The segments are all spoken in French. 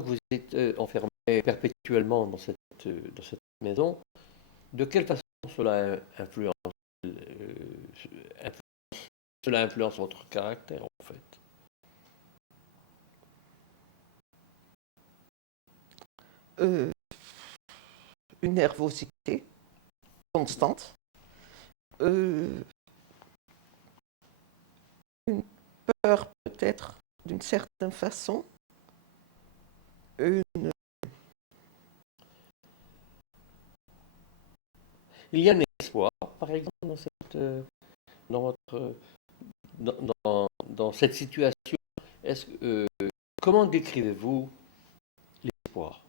que vous êtes enfermé perpétuellement dans cette maison, de quelle façon cela influence, euh, cela influence votre caractère, en fait? Euh, une nervosité constante, euh, une peur peut-être d'une certaine façon, une... Il y a un espoir, par exemple, dans votre, dans cette situation. Est-ce, comment décrivez-vous l'espoir?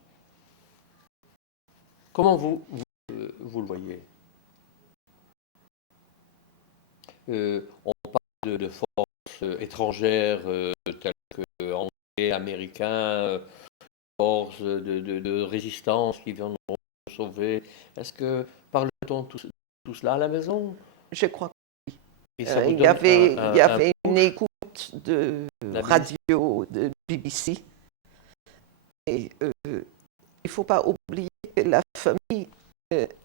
Comment vous le voyez? On parle de forces étrangères telles que anglais, américains, forces de résistance qui viendront nous sauver. Est-ce que parle-t-on tout cela à la maison? Je crois Et ça vous qu'il donne il y un avait une push, écoute de la BBC? radio de BBC. Et il ne faut pas oublier que la famille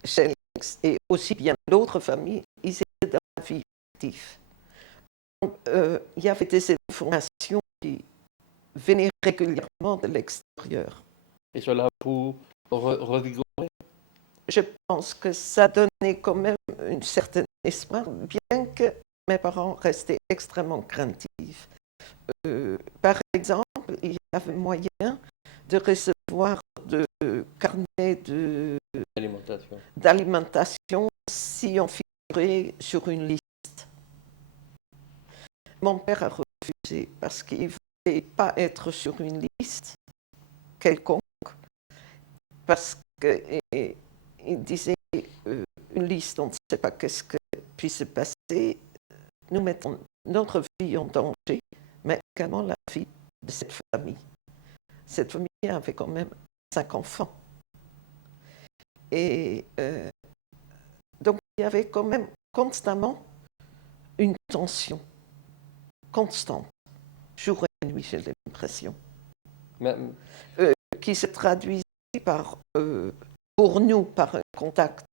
Shellings et aussi bien d'autres familles, ils étaient dans la vie active. Donc, il y avait des informations qui venaient régulièrement de l'extérieur. Et cela vous revigorer? Je pense que ça donnait quand même une certaine espoir, bien que mes parents restaient extrêmement craintifs. Par exemple, il y avait moyen de recevoir de carnets Alimentation. d'alimentation si on figurait sur une liste. Mon père a refusé parce qu'il ne voulait pas être sur une liste quelconque, parce qu'il disait une liste, on ne sait pas qu'est-ce que puisse se passer. Nous mettons notre vie en danger, mais également la vie de cette famille. Cette famille avait quand même 5 enfants. Et donc, il y avait quand même constamment une tension constante, jour et nuit, j'ai l'impression, Mais, qui se traduisait par, pour nous, par un contact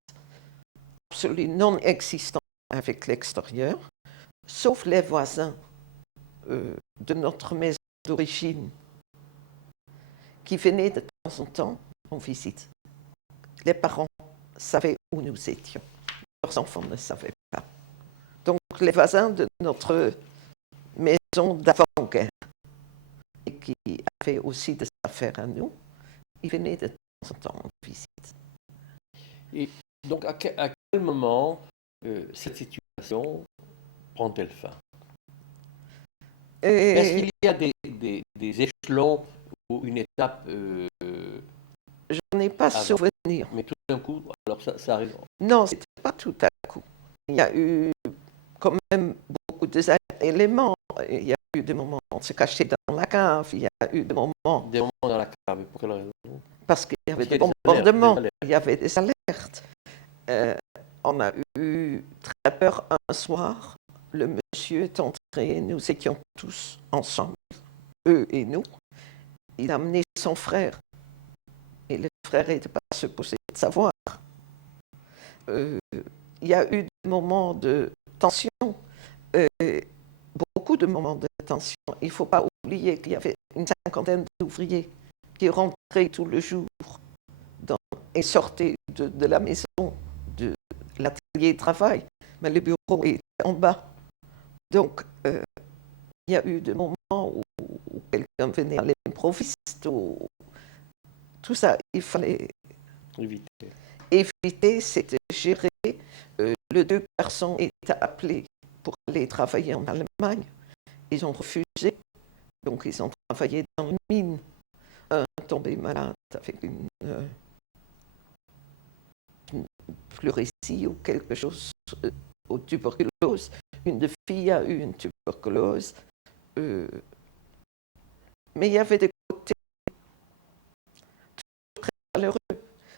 absolument non existant avec l'extérieur, sauf les voisins de notre maison d'origine qui venaient de temps en temps en visite. Les parents savaient où nous étions. Leurs enfants ne savaient pas. Donc les voisins de notre maison d'avant-guerre, et qui avaient aussi des affaires à nous, ils venaient de temps en temps en visite. et donc, à quel moment cette situation prend-elle fin? Est-ce Et qu'il y a des échelons ou une étape je n'en ai pas avant? souvenir. Mais tout d'un coup, alors ça arrive. Non, ce n'était pas tout à coup. Il y a eu quand même beaucoup d'éléments. Il y a eu des moments où on se cachait dans la cave. Il y a eu des moments Des moments dans la cave. Pour quelle raison? parce qu'il y avait Parce qu'il des y a des alertes. Des bombardements, alertes. il y avait des alertes. Euh, on a eu très peur un soir. Le monsieur est entré, nous étions tous ensemble, eux et nous. Il a amené son frère. Et le frère n'était pas supposé de savoir. Il y a eu des moments de tension, euh, beaucoup de moments de tension. Il ne faut pas oublier qu'il y avait une cinquantaine d'ouvriers qui rentraient tous les jours et sortaient de la maison, de l'atelier de travail, mais le bureau était en bas. Donc, il y a eu des moments où quelqu'un venait à l'improviste, tout ça, il fallait Éviter. éviter, c'était gérer. Les deux garçons étaient appelés pour aller travailler en Allemagne. Ils ont refusé, donc ils ont travaillé dans une mine. Un tombé malade avec une pleurésie ou quelque chose, aux tuberculose. Une de filles a eu une tuberculose. Mais il y avait des côtés très malheureux.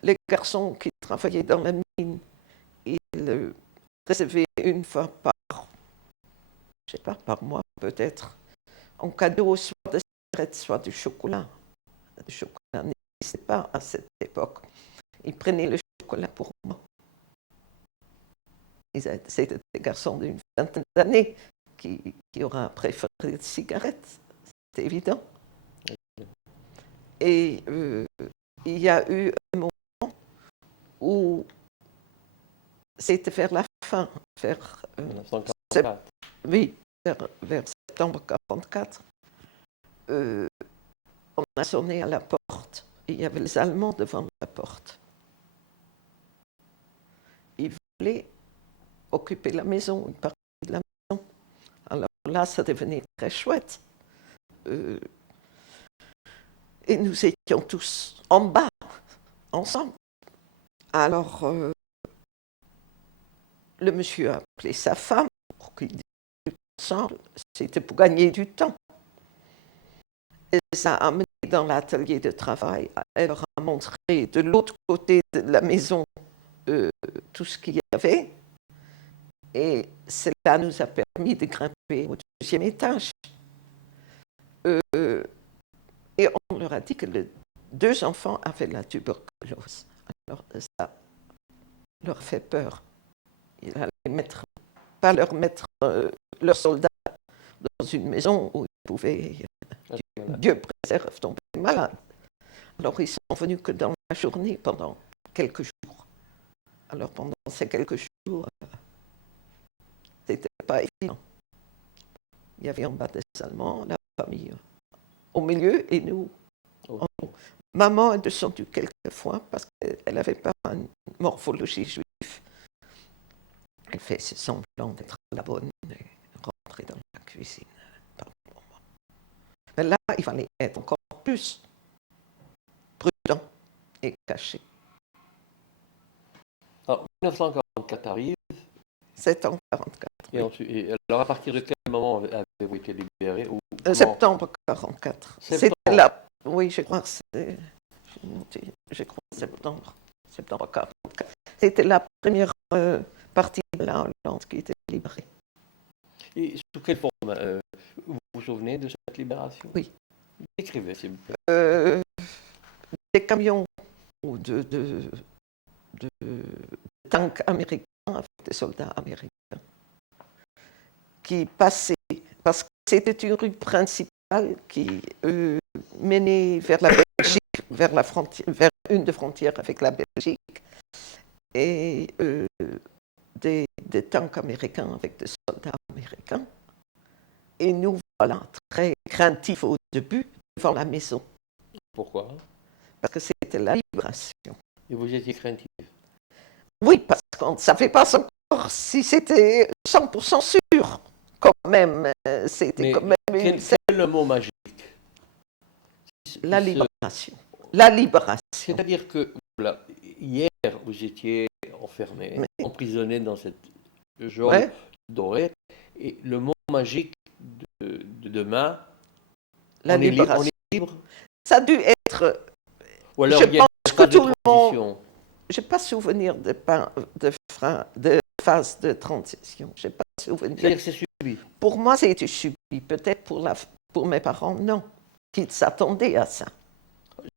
Les garçons qui travaillaient dans la mine, ils recevaient une fois je sais pas, par mois peut-être, en cadeau soit des cigarettes, soit du chocolat. Le chocolat n'existait pas à cette époque. Ils prenaient le chocolat pour moi. C'était des garçons d'une vingtaine d'années qui auraient préféré les cigarettes, c'est évident. Et il y a eu un moment où c'était vers la fin, vers 1944. oui, vers septembre 1944. On a sonné à la porte. Il y avait les Allemands devant la porte. Ils voulaient occuper la maison, une partie de la maison. Alors là, ça devenait très chouette. Et nous étions tous en bas, ensemble. Alors, le monsieur a appelé sa femme pour qu'ils discutent ensemble. C'était pour gagner du temps. Elle les a amenés dans l'atelier de travail. Elle leur a montré de l'autre côté de la maison tout ce qu'il y avait. Et cela nous a permis de grimper au deuxième étage. Et on leur a dit que les deux enfants avaient la tuberculose. Alors ça leur fait peur. Il allait pas leur mettre leurs soldats dans une maison où ils pouvaient, Dieu préserve, tomber malades. Alors ils sont venus que dans la journée pendant quelques jours. Alors pendant ces quelques jours, c'était pas évident. Il y avait en bas des Allemands, la famille au milieu et nous. Okay. Maman est descendue quelques fois parce qu'elle n'avait pas une morphologie juive. Elle fait semblant d'être la bonne et rentrer dans la cuisine. Mais là, il fallait être encore plus prudent et caché. Alors, 1944 arrive. C'est en 1944. Et, ensuite, alors, à partir de quel moment avez-vous été libéré Septembre 1944. C'était là. Oui, je crois que c'est. Je crois septembre 1944. C'était la première partie de la Hollande qui était libérée. Et sous quelle forme vous vous souvenez de cette libération? Oui. Décrivez, s'il vous plaît. Des camions ou de tanks américains avec des soldats américains qui passaient, parce que c'était une rue principale qui menait vers la Belgique, vers la frontière, vers une des frontières avec la Belgique, et des tanks américains avec des soldats américains. Et nous voilà très craintifs au début devant la maison. Pourquoi? Parce que c'était la libération. Et vous étiez craintif? Oui, parce qu'on ne savait pas encore si c'était 100% sûr. Quand même, c'était quand même quel est le mot magique? La libération. La libération. C'est-à-dire que voilà, hier, vous étiez enfermé, emprisonné dans cette geôle dorée, et le mot magique de demain, la libération. On est libre. Ça a dû être. Ou alors, je pense que tout le monde. Je n'ai pas souvenir de phase de transition. Je n'ai pas souvenir. C'est-à-dire que c'est subi. Pour moi, c'était subi. Peut-être pour mes parents, non. Qui s'attendaient à ça.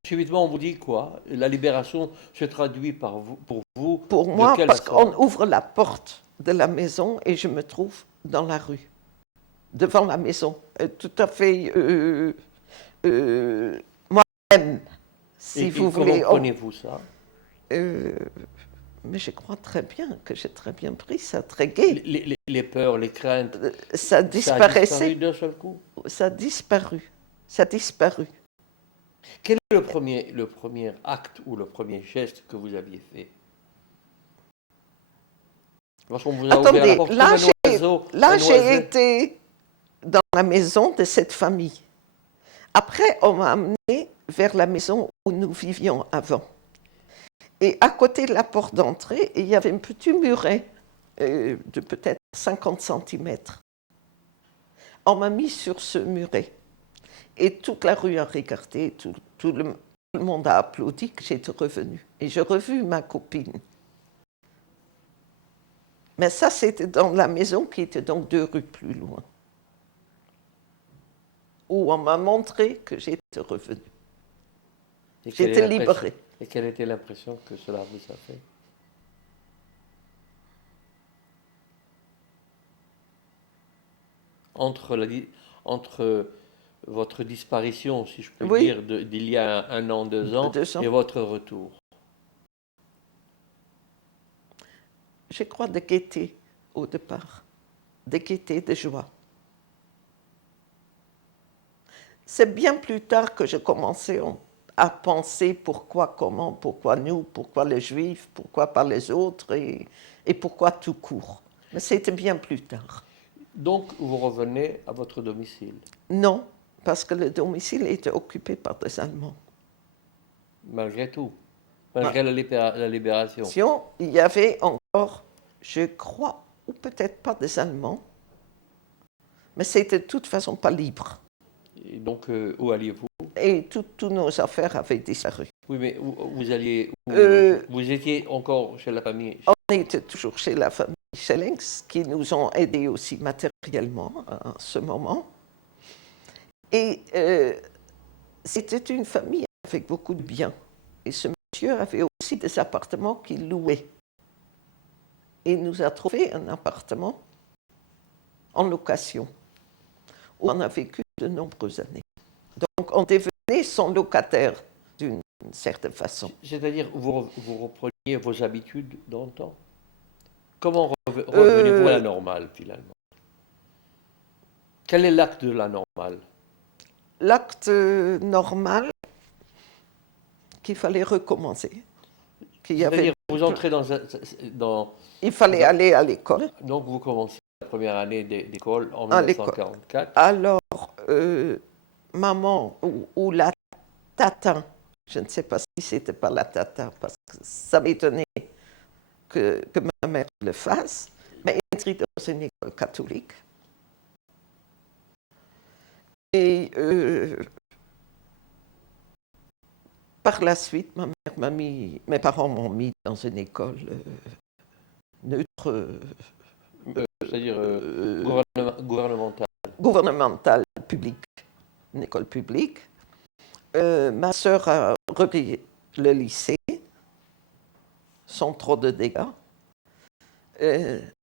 Subitement, on vous dit quoi? La libération se traduit pour vous? Pour moi, parce qu'on ouvre la porte de la maison et je me trouve dans la rue, devant la maison, tout à fait moi-même, si vous voulez. Comment prenez-vous ça? Mais je crois très bien que j'ai très bien pris ça, très gai. Les peurs, les craintes, ça disparaissait. Ça a disparu d'un seul coup? Ça a disparu. Ça a disparu. Quel est le premier acte ou le premier geste que vous aviez fait? Lorsqu'on vous a ouvert la porte, là j'ai été dans la maison de cette famille. Après, on m'a amené vers la maison où nous vivions avant. Et à côté de la porte d'entrée, il y avait un petit muret de peut-être 50 cm. On m'a mis sur ce muret. Et toute la rue a regardé, tout le monde a applaudi que j'étais revenue. Et j'ai revu ma copine. Mais ça, c'était dans la maison qui était donc 2 rues plus loin. Où on m'a montré que j'étais revenue. Et J'étais libérée. Et quelle était l'impression que cela vous a fait? Entre, entre votre disparition, si je puis Oui, dire, d'il y a un an, 2 ans, 2 ans. et votre retour. Je crois de gaieté au départ, de gaieté, de joie. C'est bien plus tard que j'ai commencé à penser pourquoi, comment, pourquoi nous, pourquoi les Juifs, pourquoi pas les autres et pourquoi tout court. Mais c'était bien plus tard. Donc, vous revenez à votre domicile, Non, parce que le domicile était occupé par des Allemands. malgré tout, Ah, malgré la libération. il y avait encore, je crois, ou peut-être pas des Allemands, mais c'était de toute façon pas libre. Et donc, où alliez-vous? Et toutes nos affaires avaient disparu. Oui, mais vous alliez, Euh, vous étiez encore chez la famille. on était toujours chez la famille Schellings, qui nous ont aidés aussi matériellement à ce moment. Et c'était une famille avec beaucoup de biens. Et ce monsieur avait aussi des appartements qu'il louait. Et il nous a trouvé un appartement en location, où on a vécu de nombreuses années. Donc on devenait son locataire d'une certaine façon. C'est-à-dire, vous repreniez vos habitudes dans le temps? Comment revenez-vous à la Euh, normale, finalement? Quel est l'acte de la normale? L'acte normal, qu'il fallait recommencer. Qu'il y avait, C'est-à-dire, vous entrez il fallait dans- aller à l'école. donc vous commencez la première année d'école en À l'école. 1944. Alors, maman ou la tata, je ne sais pas si c'était pas la tata, parce que ça m'étonnait que ma mère le fasse, mais inscrit dans une école catholique. Et par la suite, mes parents m'ont mis dans une école neutre, C'est-à-dire gouvernementale. gouvernementale publique, une école publique. Ma sœur a repris le lycée, sans trop de dégâts.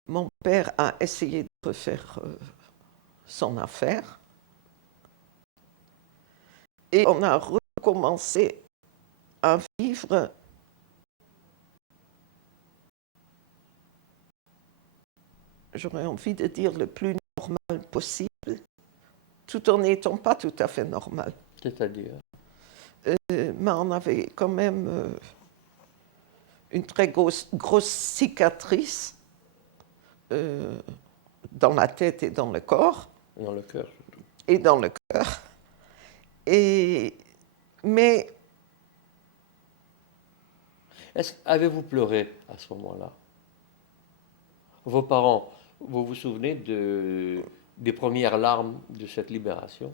Mon père a essayé de refaire son affaire. Et on a recommencé à vivre j'aurais envie de dire le plus normal possible, tout en n'étant pas tout à fait normal. C'est-à-dire, Mais on avait quand même une très grosse cicatrice dans la tête et dans le corps. dans le cœur surtout. Et dans le cœur. Mais Avez-vous pleuré à ce moment-là? Vos parents, vous vous souvenez des premières larmes de cette libération?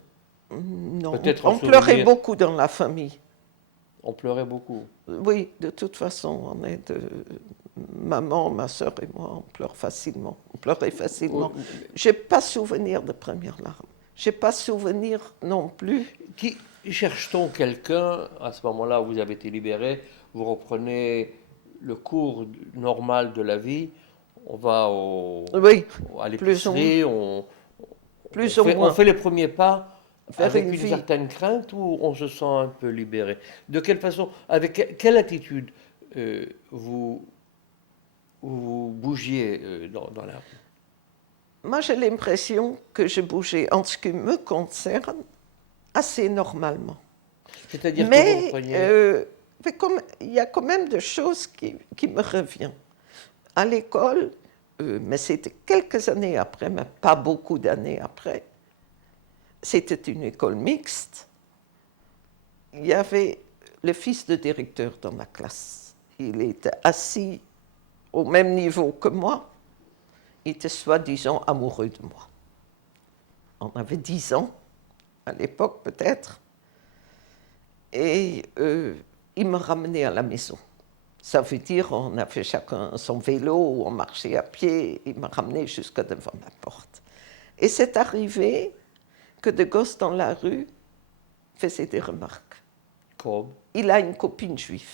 non, Peut-être en on pleurait souvenir. beaucoup dans la famille. On pleurait beaucoup. Oui, de toute façon, maman, ma soeur et moi, on pleure facilement. On pleurait facilement. Je n'ai pas souvenir de premières larmes. Je n'ai pas souvenir non plus. Qui cherche-t-on quelqu'un à ce moment-là où vous avez été libéré? Vous reprenez le cours normal de la vie. On va Oui, à plus ou l'épicerie, plus ou on moins. fait les premiers pas Vers avec une une vie. certaine crainte ou on se sent un peu libéré? De quelle façon, avec quelle attitude vous bougiez dans la rue? Moi, j'ai l'impression que je bougeais, en ce qui me concerne, assez normalement. C'est-à-dire que vous Mais repreniez... il y a quand même des choses qui me reviennent. À l'école, mais c'était quelques années après, mais pas beaucoup d'années après, c'était une école mixte. Il y avait le fils de directeur dans ma classe. Il était assis au même niveau que moi. Il était soi-disant amoureux de moi. On avait 10 ans, à l'époque peut-être. Et il me ramenait à la maison. Ça veut dire on avait chacun son vélo, on marchait à pied, il me ramenait jusque devant ma porte. Et c'est arrivé que des gosses dans la rue faisaient des remarques. Comme il a une copine juive,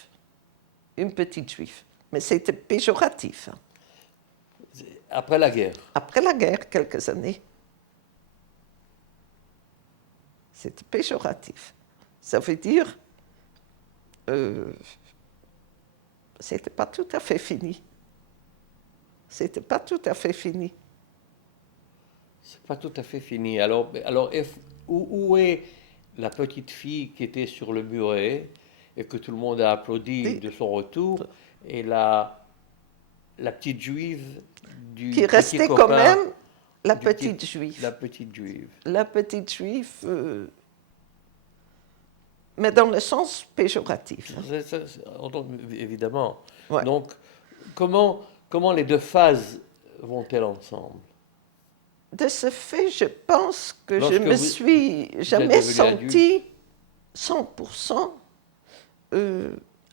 une petite juive. Mais c'était péjoratif. Hein. après la guerre. Après la guerre, quelques années, c'était péjoratif. Ça veut dire, c'était pas tout à fait fini. C'était pas tout à fait fini. C'est pas tout à fait fini. Alors, où est la petite fille qui était sur le muret et que tout le monde a applaudi Et de son retour et la petite juive du qui petit restait quand copain même la du petit- petite juive. la petite juive. La petite juive, mais dans le sens péjoratif. Hein. Évidemment. Ouais. Donc, comment les deux phases vont-elles ensemble? De ce fait, je pense que je Lorsque me vous suis êtes jamais devenu sentie 100%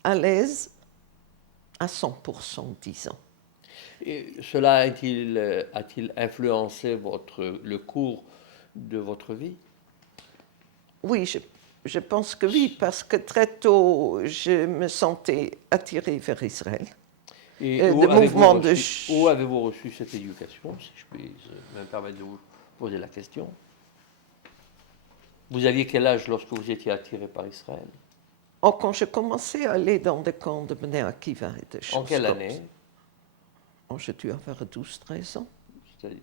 à l'aise à 100%, disons. Et cela a-t-il influencé le cours de votre vie? Oui, je pense que oui, parce que très tôt, je me sentais attirée vers Israël. Et De mouvements de... où avez-vous reçu cette éducation, si je puis me permettre de vous poser la question? Vous aviez quel âge lorsque vous étiez attiré par Israël? Oh, quand je commençais à aller dans des camps de Bnei Akiva et des choses En quelle comme année? ça. Oh, j'ai dû avoir 12-13 ans. C'est-à-dire-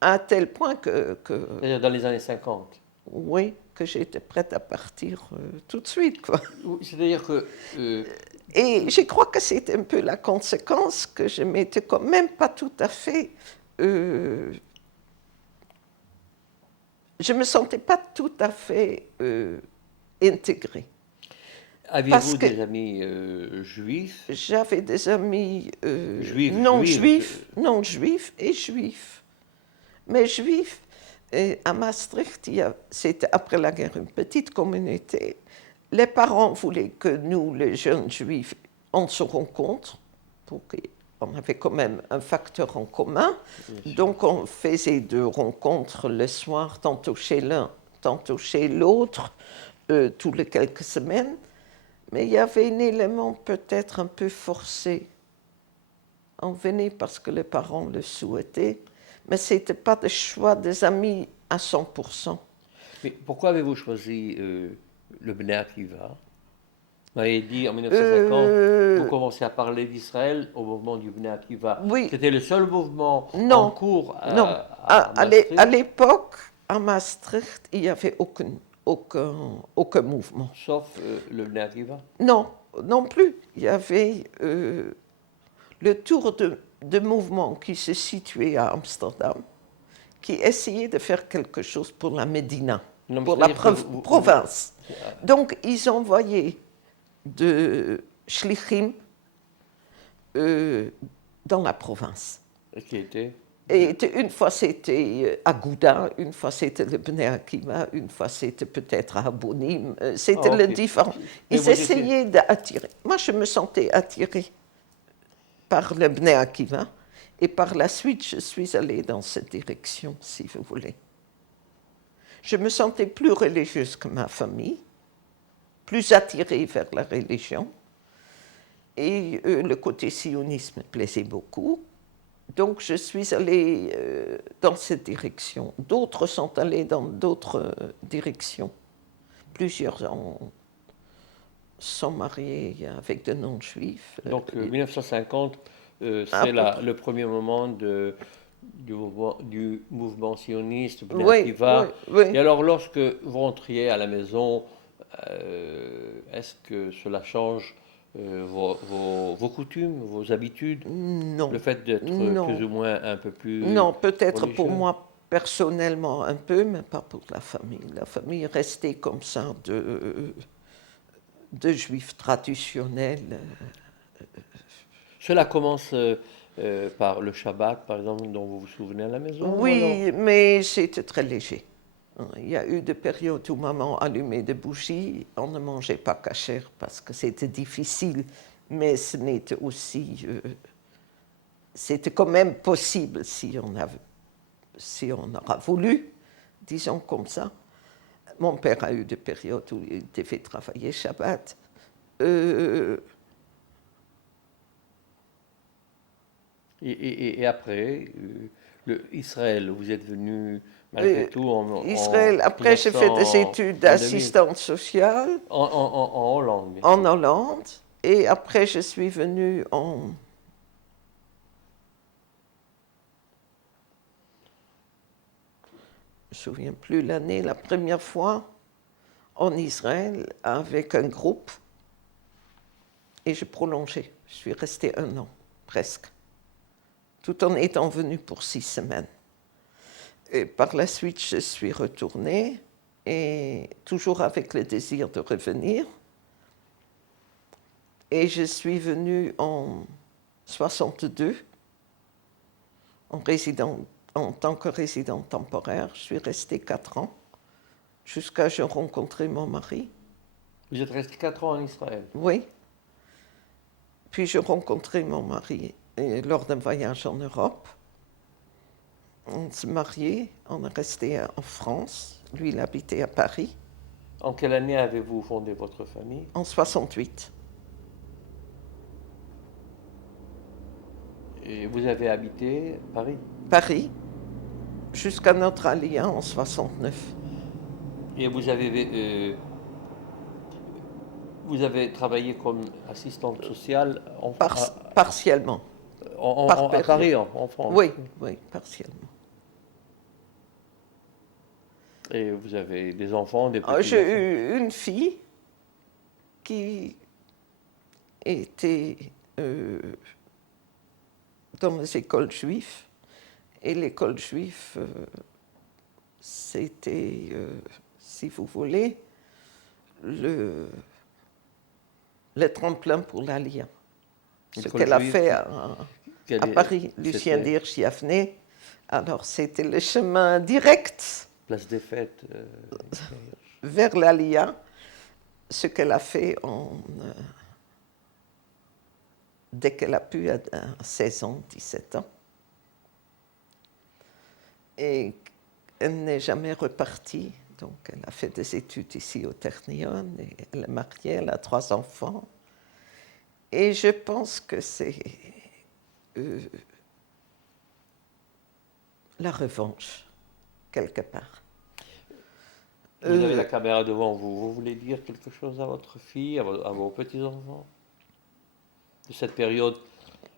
À tel point C'est-à-dire dans les années 50. oui, que j'étais prête à partir tout de suite, quoi. C'est-à-dire que Et je crois que c'est un peu la conséquence que je m'étais quand même pas tout à fait... je me sentais pas tout à fait intégrée. aviez-vous des amis juifs? J'avais des amis Juifs, non juifs et juifs. Mais juifs, à Maastricht, c'était après la guerre une petite communauté. Les parents voulaient que nous, les jeunes juifs, on se rencontre, pour qu'on avait quand même un facteur en commun. Donc on faisait deux rencontres le soir, tantôt chez l'un, tantôt chez l'autre, tous les quelques semaines. Mais il y avait un élément peut-être un peu forcé. On venait parce que les parents le souhaitaient, mais ce n'était pas le choix des amis à 100%. Mais pourquoi avez-vous choisi le Bnei Akiva? Vous m'avez dit en 1950, vous commencez à parler d'Israël au mouvement du Bnei Akiva. Oui. C'était le seul mouvement en Non, cours non. à Maastricht, À l'époque, à Maastricht, il n'y avait aucun mouvement. sauf le Bnei Akiva. Non, non plus. Il y avait le tour de mouvement qui se situait à Amsterdam, qui essayait de faire quelque chose pour la Médina, Non, mais pour la c'est-à-dire que province. Donc, ils envoyaient de Shlichim dans la province. qui était Et une fois c'était à Gouda, une fois c'était le Bnei Akiva, une fois c'était peut-être à Abonim. C'était Ah, le ok. différent. Mais Ils vous étiez- essayaient d'attirer. Moi, je me sentais attirée par le Bnei Akiva. Et par la suite, je suis allée dans cette direction, si vous voulez. Je me sentais plus religieuse que ma famille, plus attirée vers la religion. Et le côté sionisme me plaisait beaucoup. Donc je suis allée dans cette direction. D'autres sont allés dans d'autres directions. Plusieurs sont mariés avec de non-juifs. Donc 1950, à c'est peu près. le premier moment du mouvement sioniste, Bnei Oui, Akiva. oui, Et oui. alors, lorsque vous rentriez à la maison, est-ce que cela change vos coutumes, vos habitudes, Non, le fait d'être plus non. ou moins un peu plus Non, peut-être pour religieux? moi personnellement un peu, mais pas pour la famille. La famille restait comme ça de juifs traditionnels. Cela commence par le Shabbat, par exemple, dont vous vous souvenez à la maison, ou alors? Oui, mais c'était très léger. Il y a eu des périodes où maman allumait des bougies, on ne mangeait pas cachère parce que c'était difficile, mais ce n'était aussi, c'était quand même possible si on aura voulu, disons comme ça. Mon père a eu des périodes où il devait travailler Shabbat. Euh, Et après, Israël, vous êtes venu malgré euh, tout Israël, en après j'ai fait des 1900, études en 2000, d'assistante sociale en Hollande, bien en sûr. Hollande et après je suis venue en... Je ne me souviens plus l'année, la première fois en Israël avec un groupe et j'ai prolongé. Je suis restée 1 an, presque, tout en étant venue pour 6 semaines. Et par la suite, je suis retournée et toujours avec le désir de revenir. Et je suis venue en 62 en tant que résidente temporaire. Je suis restée 4 ans jusqu'à ce que j'ai rencontré mon mari. Vous êtes resté 4 ans en Israël. Oui. Puis j'ai rencontré mon mari lors d'un voyage en Europe. On s'est mariés, on est resté en France. Lui, il habitait à Paris En quelle année avez-vous fondé votre famille? en 68. Et vous avez habité Paris. Paris, jusqu'à notre alliance en 69. Et vous avez travaillé comme assistante sociale Partiellement, par à période. Paris, en France. Oui, oui, partiellement. Et vous avez des enfants, des J'ai petits-enfants. eu une fille qui était dans les écoles juives. Et l'école juive, c'était, si vous voulez, le tremplin pour l'Aliyah. Ce L'école qu'elle a juive, fait quelle à Paris, Lucien c'était Dirch y a venu. Alors, c'était le chemin direct place des fêtes. vers l'Aliyah, ce qu'elle a fait dès qu'elle a pu, à 16 ans, 17 ans. Et elle n'est jamais repartie. Donc, elle a fait des études ici au Technion, et elle est mariée, elle a 3 enfants. Et je pense que c'est la revanche, quelque part. Vous avez la caméra devant vous. Vous voulez dire quelque chose à votre fille, à vos petits-enfants, de cette période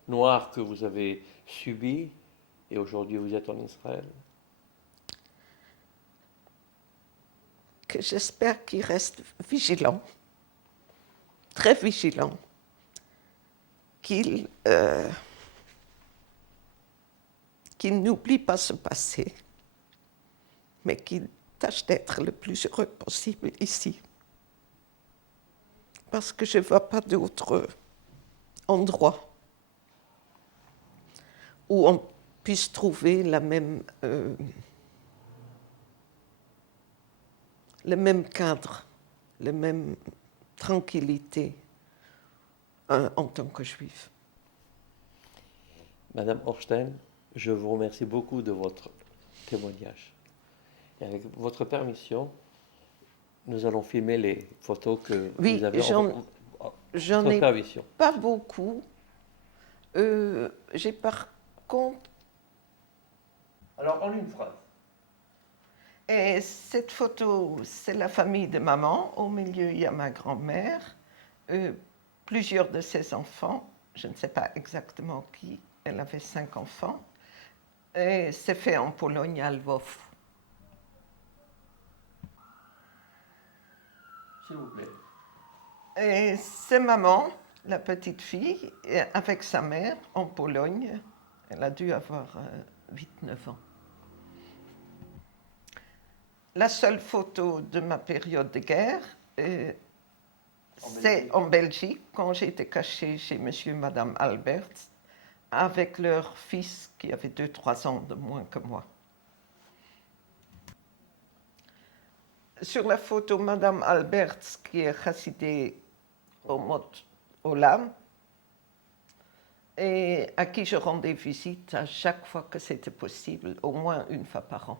noire que vous avez subie et aujourd'hui vous êtes en Israël? Que j'espère qu'ils restent vigilants, très vigilants, qu'ils n'oublient pas ce passé, mais qu'ils tâchent d'être le plus heureux possible ici. Parce que je ne vois pas d'autre endroit où on puisse trouver le même cadre, la même tranquillité en tant que juif. Madame Horstein, je vous remercie beaucoup de votre témoignage. Et avec votre permission, nous allons filmer les photos que vous Oui, avez j'en votre ai permission. pas beaucoup. J'ai par contre... Alors, en une phrase. Et cette photo, c'est la famille de maman. Au milieu, il y a ma grand-mère, plusieurs de ses enfants. Je ne sais pas exactement qui. Elle avait 5 enfants. Et c'est fait en Pologne, à Lwów. S'il vous plaît. Et c'est maman, la petite fille, avec sa mère en Pologne. Elle a dû avoir 8-9 ans. La seule photo de ma période de guerre, c'est en Belgique, quand j'étais cachée chez monsieur et madame Albert, avec leur fils qui avait 2-3 ans de moins que moi. Sur la photo, madame Albert, qui est chassidée au Mot Olam, et à qui je rendais visite à chaque fois que c'était possible, au moins une fois par an.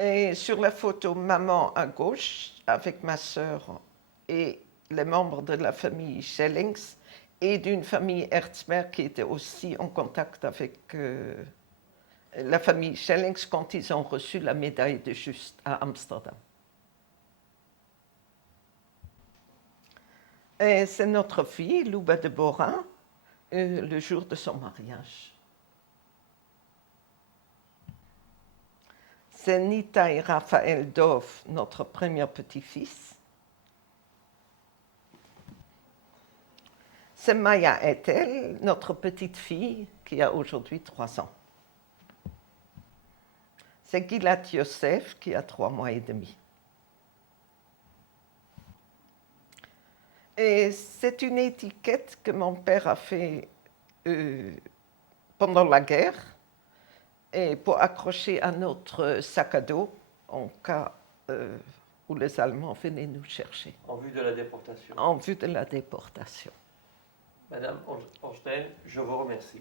Et sur la photo, maman à gauche, avec ma sœur et les membres de la famille Schellings et d'une famille Herzberg qui était aussi en contact avec la famille Schellings quand ils ont reçu la médaille de Juste à Amsterdam. Et c'est notre fille, Louba de Borin, le jour de son mariage. C'est Nita et Raphaël Dove, notre premier petit-fils. C'est Maya Ethel, notre petite fille, qui a aujourd'hui 3 ans. C'est Gilad Yosef, qui a 3 mois et demi. Et c'est une étiquette que mon père a fait pendant la guerre et pour accrocher à notre sac à dos en cas où les Allemands venaient nous chercher. En vue de la déportation. En vue de la déportation. Madame Ornstein, je vous remercie.